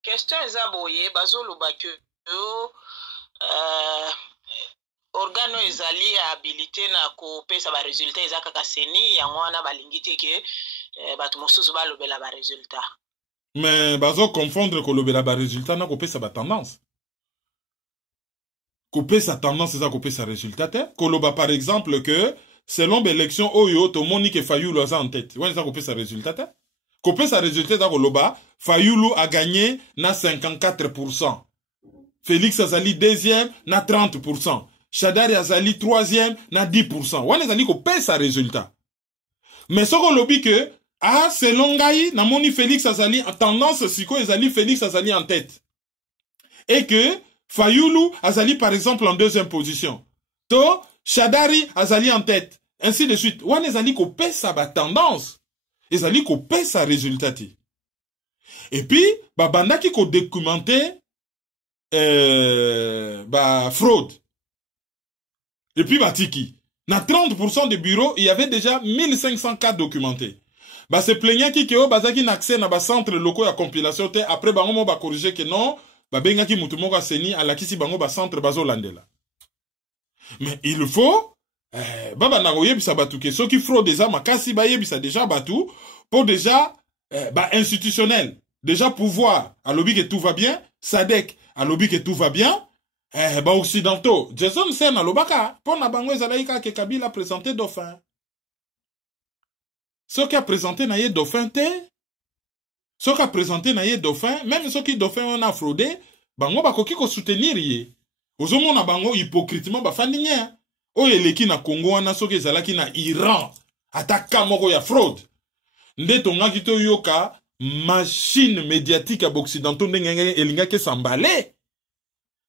question ezaboye bazolo bakyo organo ezali habilité na ko pesa ba résultat ezaka kaseni yango wana balingite ke batu mosusu balobela ba résultat. Mais bazo confondre kolobela ba résultat na ko pesa ba tendance. Couper sa tendance ça couper sa résultat koloba par exemple que selon l'élection oyo to Monique Fayulu a en tête. Ouais ça couper sa résultat couper sa résultat ça koloba Fayulu a gagné na 54%. Félix Azali deuxième na 30%. Shadari Azali troisième na 10%. Ouais les ali couper sa résultat. Mais ce qu'on lobby que selon Gaï na moni Félix Azali en tendance siko Azali Félix Azali en tête. Et que Fayulu Azali par exemple en deuxième position. To Shadari Azali en tête. Ainsi de suite. Wane Azali ko pèse sa tendance. Azali ko pèse sa résultat. Et puis, banda ki ko documenté fraude. Et puis batiki. Na 30% des bureaux, il y avait déjà 1500 cas documentés. Se plaignant ki keo bazaki n'accès na centre locaux ya compilation te après bango mo ba corriger que non. Benga ki mutu moko seni ala kisi bango ba centre bazo landela. Mais il faut baba na koyebisa batu ke soki fraude eza makasi ba yebisa déjà batu pour déjà institutionnel, déjà pouvoir alobi que tout va bien, Sadek alobi que tout va bien, occidentaux, Jason Sen alobaka pour na bango ezalaika ke Kabila présenté dauphin. Ce qui a présenté na ye dauphin te ce qui a présenté na ye dauphin, même ceux qui dauphin on a fraudé, bango bakoki ko soutenir ye. Ozomo na bango hypocritement ba fandinye. O eleki na Congo wana soki ezalaki na Iran, ataka moko ya fraude. Nde tonga kito yoka machine médiatique à occidentaux ndenge elinga ke sambale.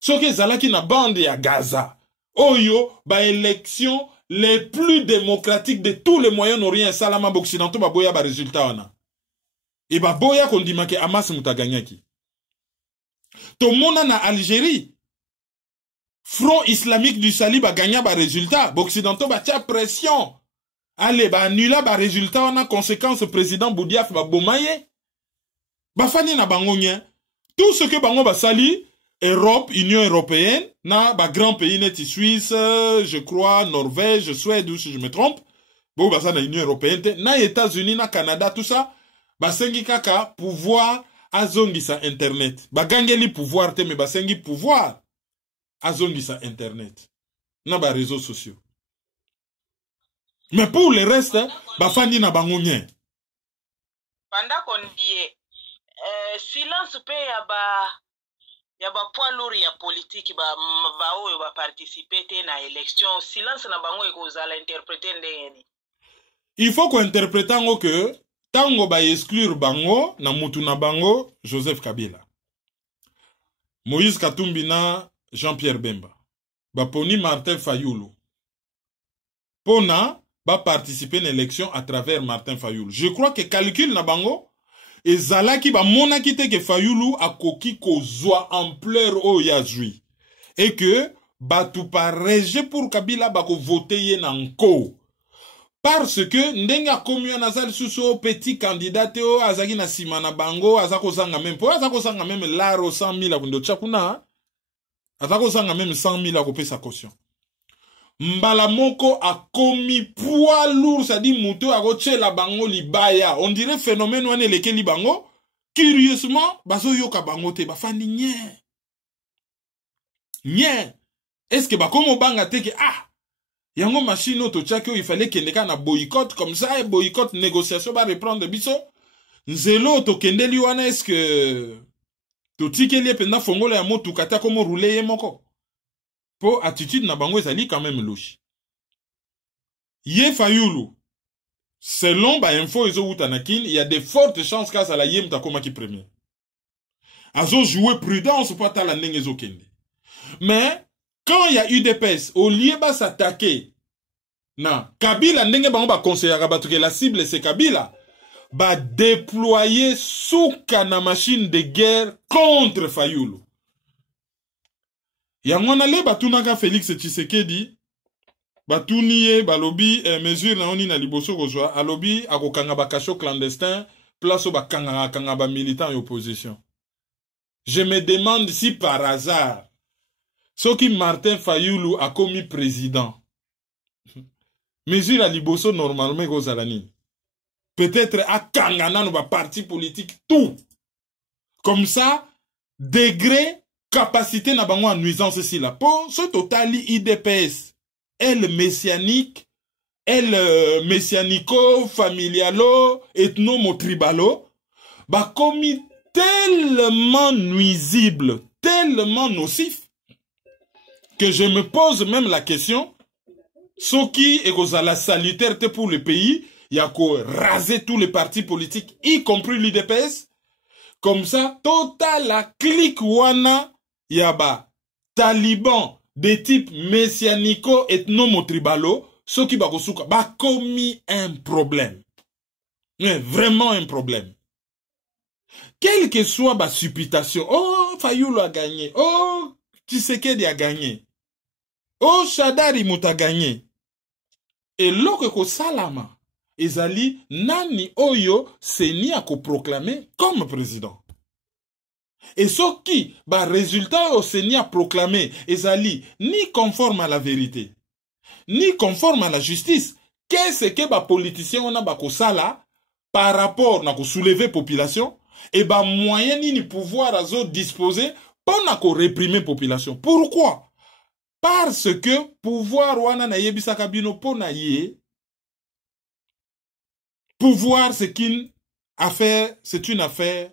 Soki ezalaki na bande ya Gaza. Oyo ba élection les plus démocratiques de tous les Moyen-Orient salama occidentaux ba boya ba résultat wana. Et bah boya kondima ke Hamas mutaganyaki. Tomona na Algérie. Front islamique du Sali ba gagna ba résultat. Occidentaux ba tia pression. Allez ba annula ba résultat on a conséquence président Boudiaf ba bomaye. Ba fani na bangonien. Tout ce que bango ba sali Europe, Union européenne, na ba grand pays neti Suisse, je crois Norvège, Suède si je me trompe. Bon ba ça na Union européenne, na États-Unis, na Canada tout ça. Basengi kaka pouvoir azongisa internet. Bagangeli pouvoir te me basengi pouvoir azongisa internet. Na ba réseaux sociaux. Mais pour le reste, bafandi na bangonien. Pendant qu'on dit silence pe ya ba poids lourd ya politique ba oyo ba participer te na élection, silence na bango ekozala interpréter ndeni. Il faut qu'on interprète ngo que tango ba exclure bango na mutu na bango Joseph Kabila, Moïse Katumbi na Jean-Pierre Bemba, ba poni Martin Fayulu pona ba participer à l'élection à travers Martin Fayulu. Je crois que calcul na bango ezalaki ba monaki te ke Fayulu akoki kozwa ampleur o ya zui et que batu pareje pour Kabila bako voter ye na nko. Parce que ndenga komi anazali suso petit candidat teo azaki na sima na bango azako zanga même po azako zanga même laro 100,000 akundo chakuna azako zanga même 100,000 akopesa caution. Mbala moko akomi poids lourd ça dit muto akochela bango libaya on dirait phénomène wane leke li bango curieusement bazo yoka bango te bafandi nye est-ce que bakomo banga te ke yango machine auto tchakio il fallait qu'il na boycott comme ça et boycott négociation va reprendre biso nzelo to kendeli wana est-ce que to tikeli penda fongola ya motu kata komo rouler ye moko po attitude na bango ezali quand même louche. Ye Fayulu selon ba info ezo utanakin il y a de fortes chances qu'à ça la yem ta koma ki premier. Azo jouer prudence pour ta la ndenge ezo kende. Mais quand il y a UDPS, au lieu de s'attaquer, Kabila ndenge bango ba conseiller que la cible c'est Kabila, ba déployer souka na machine de guerre contre Fayulu. Yangwana le batunaka Félix Tshisekedi batuni ye balobi mesure na oni na liboso kozwa alobi akokanga bakasho clandestin place bakanga ba militant et opposition. Je me demande si par hasard soki Martin Fayulu a commis président mesure la liboso normalement kozala nini? Peut-être akanga na ba parti politique tout. Comme ça degré capacité na bango en nuisance ici là. Pour ce total IDPS, elle messianique, elle messianico, familialo, ethnomo-tribalo, bah commis tellement nuisible, tellement nocif, que je me pose même la question, ce qui est la salutaire pour le pays, il y a qu'à raser tous les partis politiques, y compris l'IDPS, comme ça, total la clique wana, yaba taliban de type messianico ethnomo-tribalo, ceux qui bakosuka ba commis un problème. Mais vraiment un problème. Quelle que soit ba supputation, oh Fayulu a gagné, oh Tshisekedi a gagné, oh Shadari Mouta a gagné. Et l'oko salama, ezali nani oyo seni a proclamé comme président. Et ce qui, bah, résultat au Seigneur proclamé, ezali, ni conforme à la vérité, ni conforme à la justice. Qu'est-ce que bah, politicien on a bah, sala par rapport à soulever population, et bah, moyen ni pouvoir à disposer pour na réprimer population. Pourquoi? Parce que pouvoir wana na yebisa kabino po na ye, pouvoir c'est une affaire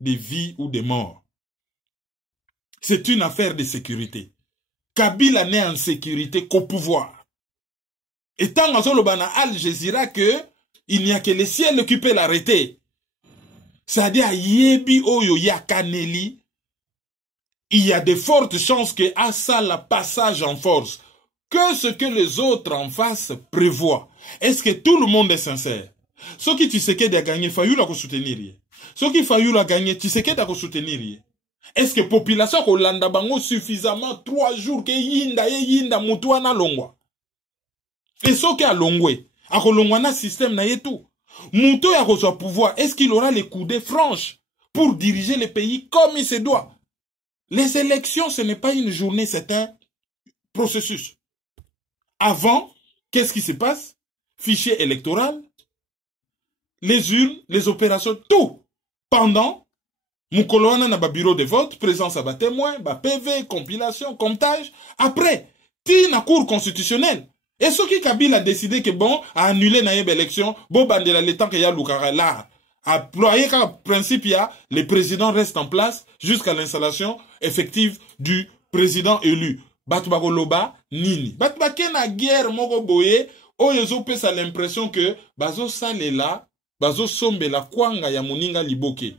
de vie ou de mort. C'est une affaire de sécurité. Kabila n'est en sécurité qu'au pouvoir. Et tant que Al Jazeera que il n'y a que le ciel qui peut l'arrêter. C'est-à-dire yebi oyo ya kaneli, il y a de fortes chances que à ça la passage en force, que ce que les autres en face prévoient. Est-ce que tout le monde est sincère? Ce qui tu sais qu'il a gagné, Fayulu a soutenir. Ce qui Fayulu a gagné, tu sais qu'il a soutenir. Est-ce que la population Kolanda bango suffisamment 3 jours que yinda mutuana longwa? Et ce qui a longwe, a kolongwana système na yetu. Mouto ya reçoit pouvoir, est-ce qu'il aura les coudées franches pour diriger le pays comme il se doit? Les élections, ce n'est pas une journée, c'est un processus. Avant, qu'est-ce qui se passe? Fichier électoral, les urnes, les opérations, tout. Pendant, Moukoloana n'a pas bureau de vote, présence à bas témoin, bas PV, compilation, comptage. Après, Tina cour constitutionnelle. Et ce qui Kabila a décidé que bon, a annulé naïbe élection, bon bandela le temps qu'il y a Loukara là. A ployé qu'un principe, il y a, les présidents restent en place jusqu'à l'installation effective du président élu. Batubako loba, nini. Batubake na guerre, moko boye, oyezo pesa l'impression que, bazo sale là, bazo sombe la kwanga ya muninga liboke.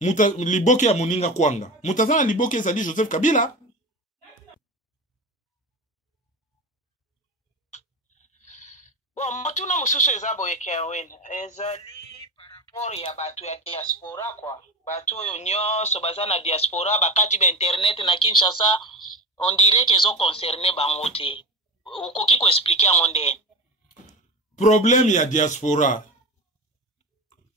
Liboke ya muninga kwanga. Mutazana liboke ça dit Joseph Kabila. Bon, motuna mususu eza boye Kerwin. Ezali par rapport ya batu ya diaspora quoi. Batu oyo nyonso baza na diaspora bakati ba internet na Kinshasa, on dirait qu'ils ont concerné bango te. Okoki ko expliquer yango nde. Problème ya diaspora.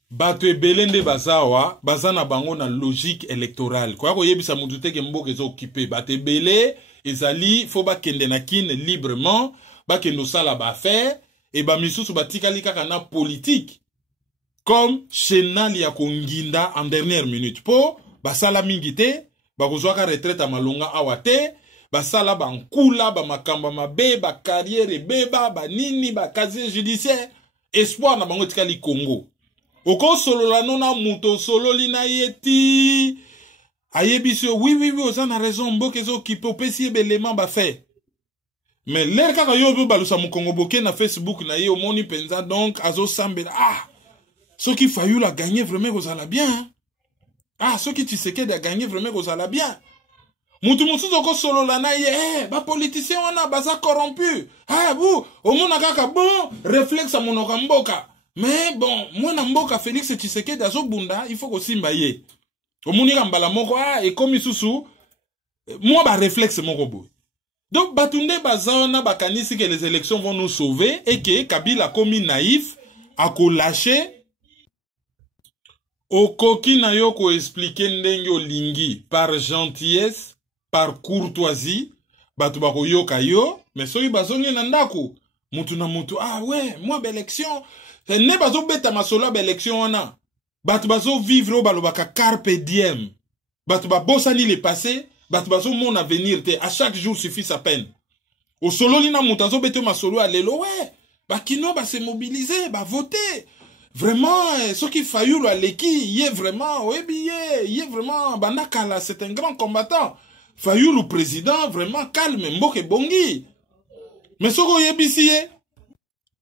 Batu ebele nde bazawa, baza na bango na logique électorale. Kwa ko yebisa mutu te ke mboka ezo occupé. Batu ebele ezali faut ba kende na kin librement, ba kendo sala ba faire. Et ba misusu batikali kaka na politique comme chenal ya konginda en dernière minute po basala mingi te bakozwaka retraite a malonga awate basala ba nkula ba makamba mabe ba carrière ebeba ba nini ba casier judiciaire espoir na bango tikali Congo oko solola nona muto sololi na yeti ayebiso oui ozana raison mboka ezo kipo pesi belement ba fait. Mais l'air kaka yo balusa mukongo boke na Facebook na ye omoni penza donc azo sambela ce qui Fayulu a gagné vraiment kozala bien hein? Ce qui Tshisekedi a gagné vraiment kozala bien mutu mususu ko solo la na ye ba politicien wana baza corrompu bu omona kaka bon réflexe à monoka mboka mais bon mwana mboka Félix Tshisekedi azo bunda il faut ko simba ye omoni ka mbala moko et comme susu moi ba réflexe mon robot. Donc batunde bazana bakanisi que les élections vont nous sauver et que Kabila a commis naïf a lâché okoki na yo ko expliquer ndenge olingi par gentillesse, par courtoisie, batu bako yoka yo, mais soki bazongi na ndako, mutu na mutu, ah ouais, moi l'élection, ne bazo beta masolo ba élection wana. Batu bazo vivre o balobaka carpe diem. Batu ba bosani le passé, batu bazo mon avenir te, à chaque jour suffit sa peine. Au solo lina mutu azo beta masolo alelo, ouais, ba kino ba se mobiliser, ba voter. Vraiment, ce qui Fayoulou Aleki, il est vraiment, oui, il est vraiment, Banakala, c'est un grand combattant. Fayoulou président, vraiment calme, Mboke Bongi. Mais ce que yebisi,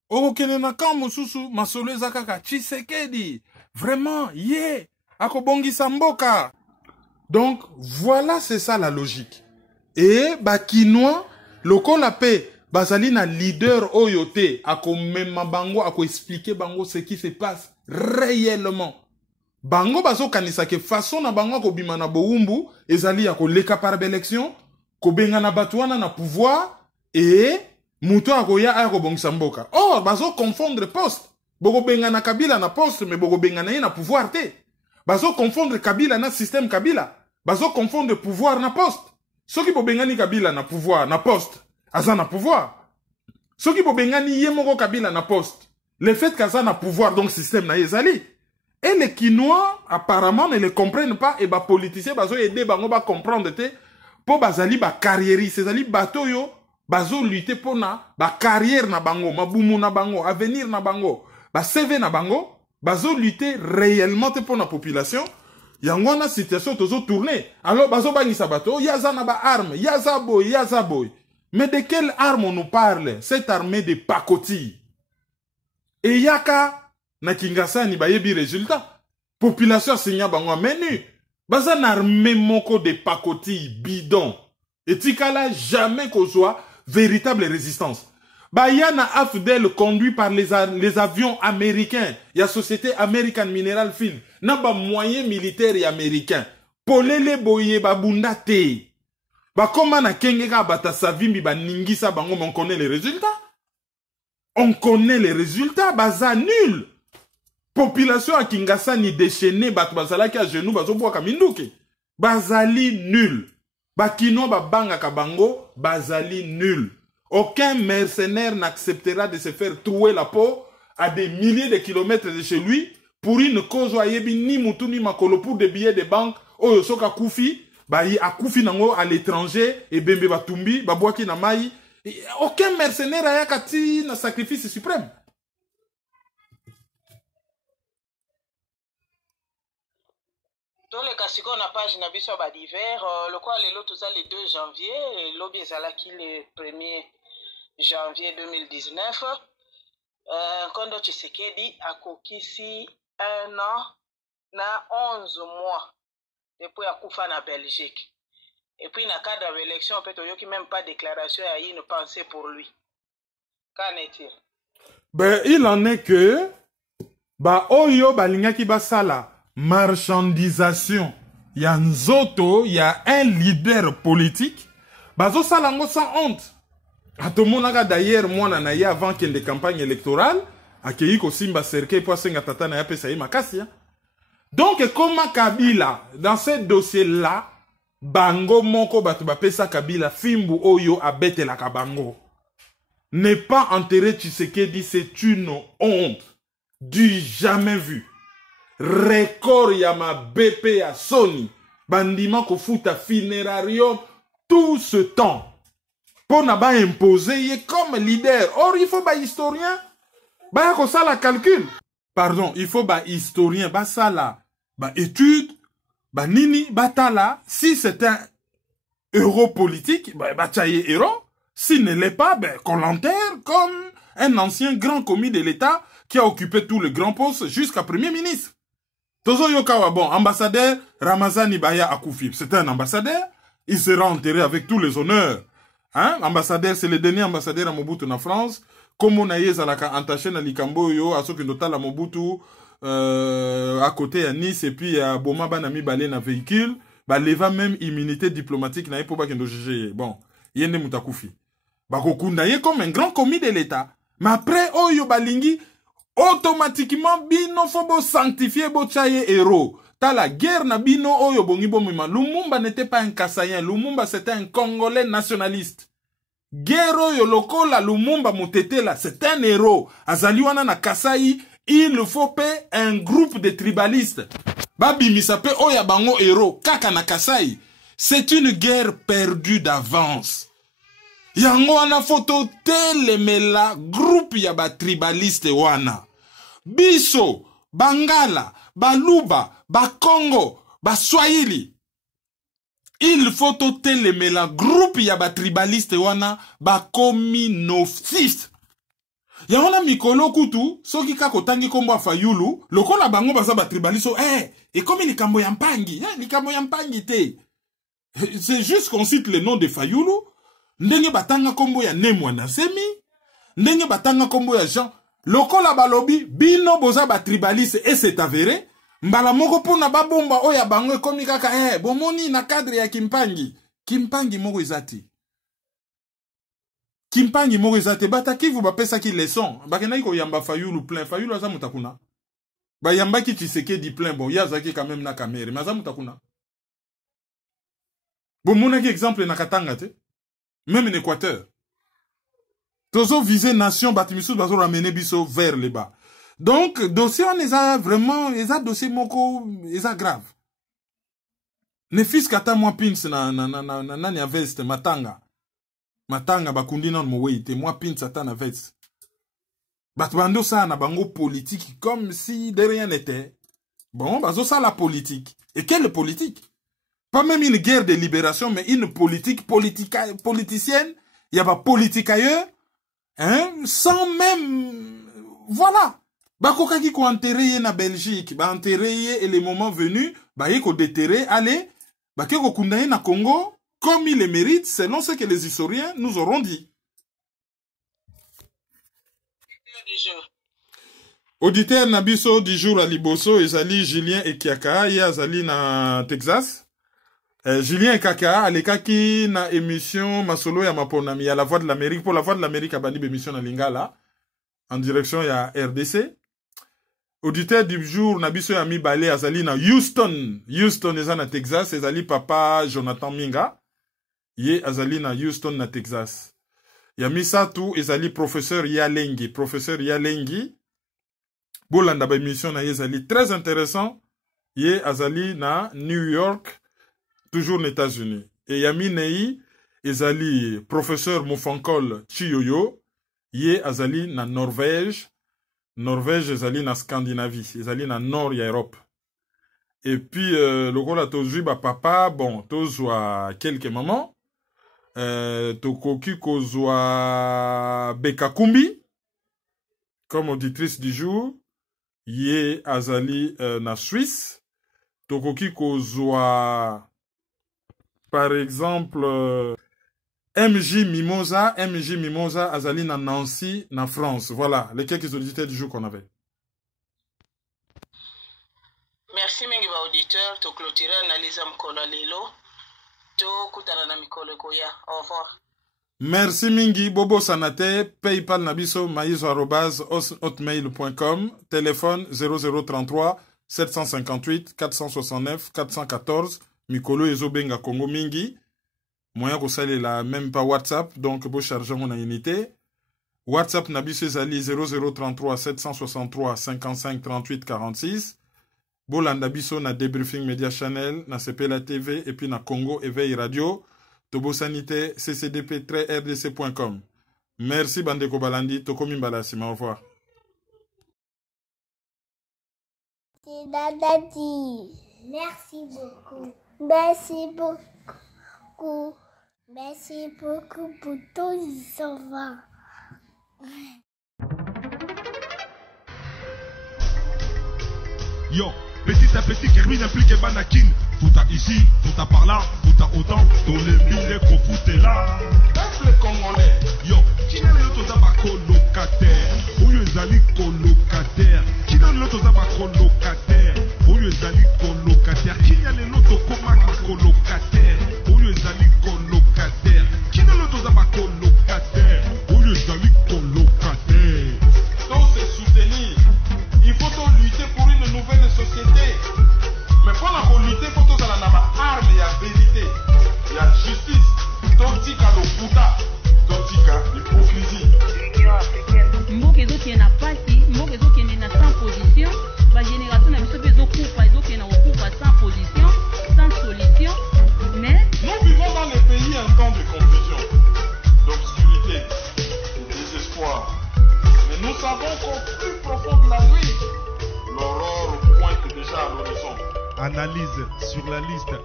Okenenaka Mosusu, Masolo Zakaka, Tshisekedi, vraiment, Ako Bongi Samboka. Donc, voilà, c'est ça la logique. Et, Bakinois, le qu'on l'appelle, bazali na leader oyote ako mema bango ako expliquer bango ce qui se passe réellement. Bango bazo kanisa ke façon na bango ko bima na boumbu ezali ako leka par élection ko benga na batwana na pouvoir et muto ako ya ako bongisa mboka. Or bazo confondre poste. Boko benga na Kabila na poste mais boko benga na pouvoir te. Bazo confondre Kabila na système Kabila. Bazo confondre pouvoir na poste. Soki bo benga ni Kabila na pouvoir na poste. Aza na pouvoir. Ce qui peut bengani yemoko Kabila na poste. Le fait qu'Aza na pouvoir, donc système na yezali. Et les Kinois, apparemment, ne le comprennent pas. Et les politiciens, bazo aider bango ba comprendre te. Po bazali ba carriériste. Zali bato yo, bazo lutter pour na, ba carrière na bango, mabumu na bango, avenir na bango, ba CV na bango, bazo lutter réellement te pour la population. Yango na situation tozo tourner. Alors bazo bangisa bato, yaza na ba arme, yaza boy, yaza boy. Mais de quelle arme on nous parle? Cette armée de pacotille. Et yaka, na Kinshasa ni bayebi résultat. Population signa bango menu. Bazan armée moko de pacotille bidon. Et tikala jamais qu'on soit véritable résistance. Bayana Afdel conduit par les avions américains. Il y a société American Mineral Field. N'a pas moyen militaire et américain. Polele boye babunda te. Bah comment na kengeka bata savimbi ba ningisa bango, on connaît les résultats. On connaît les résultats, baza nul. Population à Kinshasa ni déchaînée, bat bazala ki à genoux, bazo boa kaminduke. Bazali nul. Bakino ba banga kabango, bazali nul. Aucun mercenaire n'acceptera de se faire trouer la peau à des milliers de kilomètres de chez lui pour une cause yebi ni mutu ni makolo pour des billets de banque, oyo soka koufi. Ba yi akufi nango à l'étranger et bembe batumbi babwaki na mai. Aucun mercenaire a kati na sacrifice suprême. Dans le cas on a page na biso ba d'hiver le quoi les lots ça le 2 janvier et lobby ezalaki le 1er janvier 2019 Kondo Tshisekedi akokisi 1 an na 11 mois depuis Akoufa na Belgique. Et puis, dans le cadre de l'élection, peut-être qu'il n'y a même pas de déclaration à une pensée pour lui. Qu'en est-il? Ben, il en est que, bah, oyo, balingaki basala, marchandisation. Il y a un zoto, il y a un leader politique. Bah, zo salango sans honte. A tout le monde d'ailleurs, moi, nanaye avant qu'il y ait des campagnes électorales, a qu'il y ait Simba Serke, pour senga tata na yape saï makasi, hein. Donc, comment Kabila, dans ce dossier-là, Bango Moko Batuba Pesa Kabila, Fimbu Oyo Abete la Kabango, n'est pas enterré Tshisekedi, c'est une honte du jamais vu. Record Yama BP à Sony, Bandima Kofuta Funerarium, tout ce temps, pour n'a pas imposer, il est comme leader. Or, il faut pas historien, bah, ça la calcul. Pardon, il faut pas historien, bah, ça la. Bah, étude, bah, nini, batala, si c'est un héros politique, bah, tchaye héros. S'il ne l'est pas, ben, qu'on l'enterre comme un ancien grand commis de l'État qui a occupé tous les grands postes jusqu'à Premier ministre. Tozo Yokawa, bon, ambassadeur Ramazani Baya Akoufi, c'est un ambassadeur, il sera enterré avec tous les honneurs. Hein? Ambassadeur, c'est le dernier ambassadeur à Mobutu en France. Comme on a eu à entaché dans Likambo, à ce que total à Mobutu, à côté à Nice, et puis à Boma Banami Balé dans véhicule. ba leva même immunité diplomatique na pour ba kendo juger. Bon, yende mutakufi. Ba kokunda ye comme un grand commis de l'État. Mais après oyo balingi automatiquement bino fobo sanctifier bo chaye héros. Ta la guerre na bino oyo bongi bomima. Lumumba n'était pas un Kassayen, Lumumba c'était un Congolais nationaliste. Guerre oyo lokola Lumumba mutete la, c'est un héros. Azaliwana na Kasai, il faut payer un groupe de tribalistes. Babi misape oya bango héros kaka na Kasai. C'est une guerre perdue d'avance. Yango wana photo telemela groupe ya ba tribaliste wana. Biso, Bangala, Baluba, Bakongo, Baswahili. Il faut telemela groupe ya ba tribaliste wana bakomi nofis. Yango mikolo kutu soki kako tangi kombo Fayulu, lokola bango baza ba tribalisto et comme likambo ya mpangi, likambo ya mpangi te. C'est juste qu'on cite le nom de Fayulu. Ndenge batanga kombo ya Nemwana Semi, ndenge batanga kombo ya Jean, lokola balobi, bino boza ba tribaliste et c'est avéré, mbala moko pona babomba oya bango komi kaka, bomoni na cadre ya Kimpangi, Kimpangi moko ezati. Kimpangi moko ezati, bataki vous bapesa ki leçon, bakena iko yamba Fayulu plein, Fayulu aza mutakuna. Ba yamba ki Tshisekedi plein, bon, yazaki quand même na kamere, mais aza mutakuna. Bomona ki exemple na Katanga te. Même en Équateur. Tozo visé nation, Batimisou, bazo ramener biso vers le bas. Donc, dossier, on les a vraiment, les a dossier moko, les a grave. Ne fils kata moi pins na nya veste, matanga. Matanga bakundi nan mouweite, moi pins ata na veste. Batbando ça na bango politique, comme si de rien n'était. Bon, bazo ça la politique. Et quelle politique? Pas même une guerre de libération, mais une politique politicienne. Il y a pas politique ailleurs. Hein? Sans même... Voilà. Bakoka qui ko enterré na Belgique. Ba enterré et le moment venu, ba yeko déterré, allez, ba keko kundaye na Congo, comme il le mérite, selon ce que les historiens nous auront dit. Auditeur Nabiso du jour à Liboso, ezali Julien et Kiaka, ya azali na Texas. Julien et Kaka, alekaki na émission Masolo ya Maponami, à la Voix de l'Amérique, pour la Voix de l'Amérique, à Bani émission na Lingala, en direction ya RDC. Auditeur du jour, Nabiso Yami Balé, azali na Houston, Houston eza na Texas, ezali papa Jonathan Minga, ye azali na Houston na Texas. Yami Satou, ezali professeur Yalengi, bolanda ba émission na ezali très intéressant, ye azali na New York, toujours aux États-Unis. Et Yami Nei, ezali professeur Mufankol Chiyoyo, ye azali na Norvège, ezali na Scandinavie, ezali na Nord ya Europe. Et puis, le rôle a tozui ba papa, bon, tozwa quelques mamans, tokoki kozwa Bekakumbi, comme auditrice du jour, ye azali na Suisse, tokoki kozwa par exemple, MJ Mimosa azali na Nancy, na France. Voilà, les quelques auditeurs du jour qu'on avait. Merci mengi ba auditeur, to clôturer analyse mkolo lelo. To kutana na mikolo koya. Au revoir. Merci mingi Bobo Sanate, PayPal nabiso maizo@hotmail.com, téléphone 0033 758 469 414. Mikolo ezobenga Congo mingi. Moyen ko sali la même pas WhatsApp, donc bo charger mon unité. WhatsApp nabiso ezali 0033 763 55 38 46. Bolanda biso na Debriefing Media Channel, na CPLA TV et puis na Congo Éveil Radio. Tobo Sanité ccdp-rdc.com. Merci Bandeko Balandi, Tokomi Mbalasima, au revoir. C'est Dadadi. Merci beaucoup. Merci beaucoup. Merci beaucoup pour tous les enfants. Yo, petit à petit, Kerwin implique Banakin. Fouta ici, fouta par là, fouta autant. Dans les mille qu'on foutait là. Peuple congolais. Yo, qui n'a le toza ba colocataire. Oyo ezali colocataire. Qui n'a le toza ba colocataire. Oyo ezali colocataire. Qui n'a le loto koma colocataire. donc au plus profond de la nuit, l'aurore pointe déjà à l'horizon. Analyse sur la liste.